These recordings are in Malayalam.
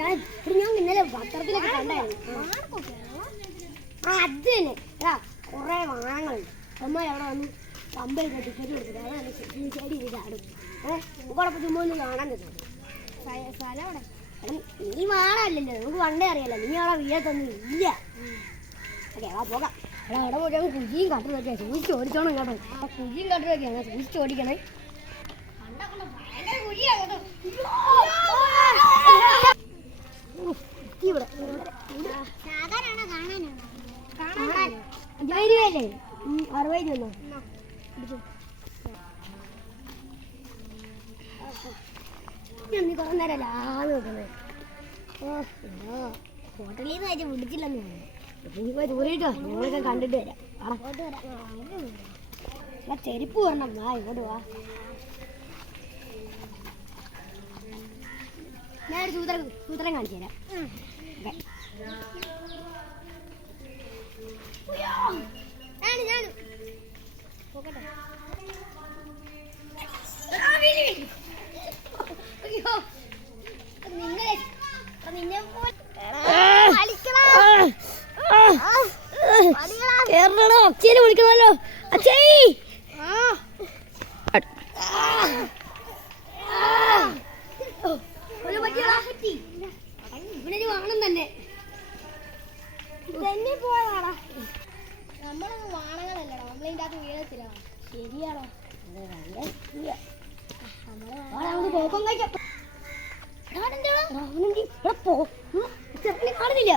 ഞാൻ ഇന്നലെ പത്രത്തിലൊക്കെ കണ്ടായിരുന്നു. അത് തന്നെ കുറെ വാണങ്ങളുണ്ട്. അമ്മ അവിടെ വന്ന് പമ്പയിൽ ടിക്കറ്റ് കൊടുത്തിട്ട് അതാണ് ചെടി ചാടും. കുഴപ്പം ചുമ്മാ ഒന്ന് കാണാൻ കിട്ടും. സ്ഥലം അവിടെ നീ വാണല്ലോ, നമുക്ക് പണ്ടേ അറിയാലോ. നീ അവിടെ വീഴത്തൊന്നും ഇല്ല. അതെ പോകാം. എടാ അവിടെ പോയി കുജിയും കട്ടറൊക്കെയാണ്, സൂക്ഷിച്ച് ഓടിച്ചോണം കേട്ടോ. ആ കുജിയും കട്ടറൊക്കെയാണ്, സൂക്ഷിച്ച് ഓടിക്കണേ. ല്ലേ 60 രൂപ നീ കുറേ നേരമല്ല നോക്കുന്നത്. ഹോട്ടലിൽ നിന്ന് ആയിട്ട് വിളിച്ചില്ലെന്ന് തോന്നുന്നു. ഇനി പോയി ദൂരേട്ടോ, ഞങ്ങളൊക്കെ കണ്ടിട്ട് വരാം. ചെരുപ്പ് വരണം. വാ ഇങ്ങോട്ട് വാ. ഞാനൊരു സൂത്രം കാണിച്ചു തരാം. അച്ഛനെ വിളിക്കണമല്ലോ. അച്ഛേ ഇവിടെ വാണം തന്നെ പോയതാടാ. നമ്മളൊന്നും വാണങ്ങളല്ലടാ, നമ്മളിതിൻ്റെ അകത്ത് വീഴത്തില്ല. ശരിയാണോ? കോപ്പം കഴിക്കാം. കാണുന്നില്ല.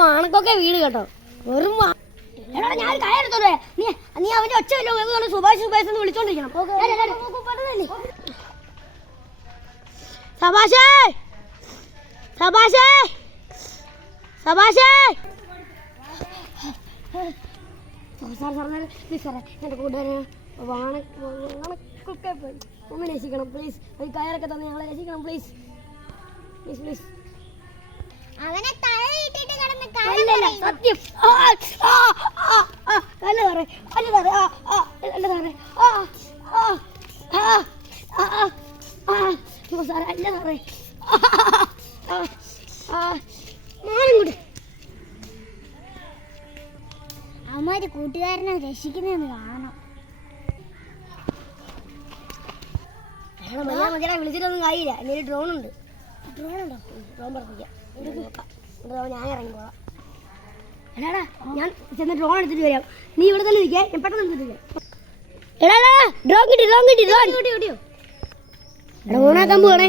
വാണക്കൊക്കെ വീട് കേട്ടോ. വെറും ഞാൻ കയറത്തോടെ നീ അവന്റെ ഒച്ച വല്ലോ സുഭാഷ് സുഭാഷ് എന്ന് വിളിച്ചോണ്ടിരിക്കണം. സഭാഷേ സഭാഷേ സഭാഷേ സാറേ എൻ്റെ കൂട്ടുകാരൻ വാണക്കൊക്കെ പോയി ഒന്ന് രക്ഷിക്കണം പ്ലീസ്. ഈ കയറൊക്കെ തന്നെ ഞങ്ങളെ രക്ഷിക്കണം പ്ലീസ് പ്ലീസ് പ്ലീസ്. അവനെ സത്യം അല്ല സാറേ അല്ല സാറേ അല്ല സാറേ സാറേ അല്ല സാറേ ഞാനിങ്ങോട്ട് അമ്മ കൂട്ടുകാരനെ രക്ഷിക്കുന്നതെന്ന് കാണണം. മതിയാ വിളിച്ചിട്ടൊന്നും കാര്യമില്ല. എൻ്റെ ഒരു ഡ്രോണുണ്ട്. ഡ്രോണുണ്ടോ? ഡ്രോൺ പറപ്പിക്കാം. ഞാൻ ഇറങ്ങിക്കോളാം. എടാടാ ഞാൻ ചെന്ന് ഡ്രോൺ എടുത്തിട്ട് വരാം. നീ ഇവിടെ തന്നെ ഇരിക്കുക. ഞാൻ പെട്ടെന്ന് എടുത്തിട്ട് വരാം. എടാടാ ഡ്രോൺ കിട്ടി ഡ്രോൺ കിട്ടി ഡ്രോൺ കിട്ടിയോ? എടാ ഓണാക്കാൻ പോകണേ.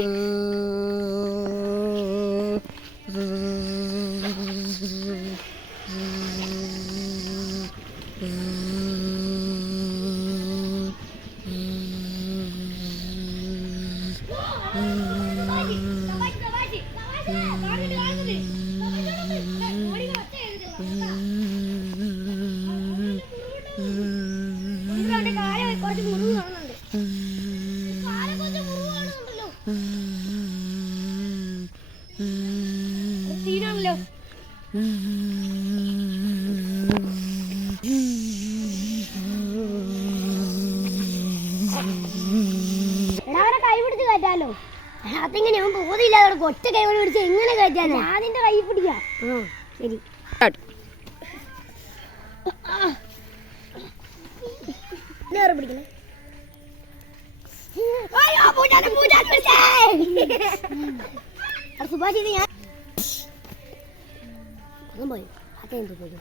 അതെങ്ങനെ ബോധമില്ല. ഒറ്റ കൈ കൊണ്ട് പിടിച്ച് എങ്ങനെ കയറ്റാനാ? അതിന്റെ കൈ പിടിക്കാം. ശരി പിടിക്കണേ. സുഭാഷ് ഇത് ഞാൻ പോയി അതെന്ത് പോയി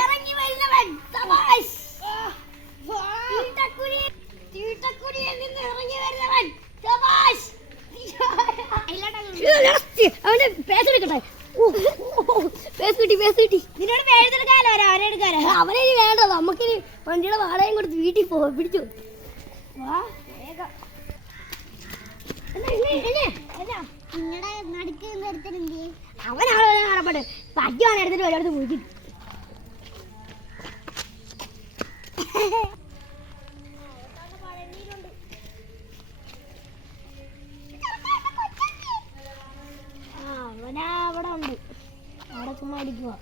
ഇറങ്ങി വരുന്നവൻ ഇറങ്ങി വരുന്നവൻ അവന്റെ പേസ് എടുക്കട്ടെ. പേസ് കിട്ടി. നിന്നോട് പേരെടുക്കാലോ അവരെടുക്കാലോ. അവനെ വേണ്ട, നമുക്കിനി വണ്ടിയുടെ വാടകയും കൊടുത്ത് വീട്ടിൽ പോവാ. പിടിച്ചു അവനാണ് നടപ്പെട്ട് പയ്യ സാധനം എടുത്തിട്ട് ഒരിടത്ത് പോയി അവനാ അവിടെ ഉണ്ട്. അവിടെ ചുമ്മാ ഇരിക്കുക.